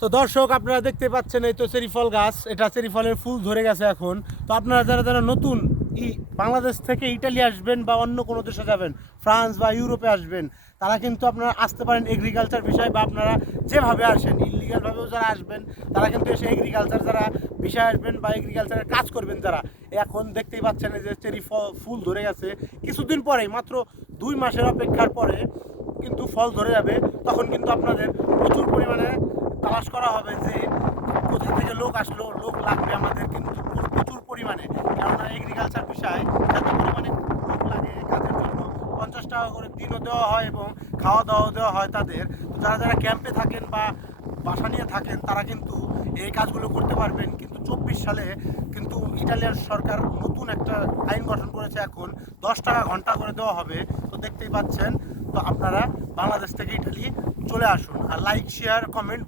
তো দর্শক, আপনারা দেখতে পাচ্ছেন এই তো চেরি ফল গাছ, এটা চেরি ফলের ফুল ধরে গেছে এখন। তো আপনারা যারা যারা নতুন বাংলাদেশ থেকে ইটালি আসবেন বা অন্য কোনো দেশে যাবেন, ফ্রান্স বা ইউরোপে আসবেন, তারা কিন্তু আপনারা আসতে পারেন এগ্রিকালচার বিষয়, বা আপনারা যেভাবে আসেন ইললিগালভাবেও যারা আসবেন তারা কিন্তু এসে এগ্রিকালচার যারা বিষয় আসবেন বা এগ্রিকালচারের কাজ করবেন যারা, এখন দেখতেই পাচ্ছেন এই যে চেরি ফুল ধরে গেছে। কিছুদিন পরেই, মাত্র 2 মাসের অপেক্ষার পরে কিন্তু ফল ধরে যাবে। তখন কিন্তু আপনাদের প্রচুর পরিমাণে তালাশ করা হবে যে কোথা থেকে লোক আসলো, লোক লাগবে আমাদের কিন্তু প্রচুর পরিমাণে। কেননা এগ্রিকালচার বিষয় এত পরিমাণে লোক লাগে কাজের জন্য, 50 টাকা করে দিনও দেওয়া হয় এবং খাওয়া দাওয়াও দেওয়া হয় তাদের। তো যারা যারা ক্যাম্পে থাকেন বা বাসা নিয়ে থাকেন তারা কিন্তু এই কাজগুলো করতে পারবেন। কিন্তু 24 সালে কিন্তু ইটালিয়ান সরকার নতুন একটা আইন গঠন করেছে, এখন 10 টাকা ঘন্টা করে দেওয়া হবে। তো দেখতেই পাচ্ছেন। তো আপনারা বাংলাদেশ থেকে ইটালি চলে আসুন, আর লাইক শেয়ার কমেন্ট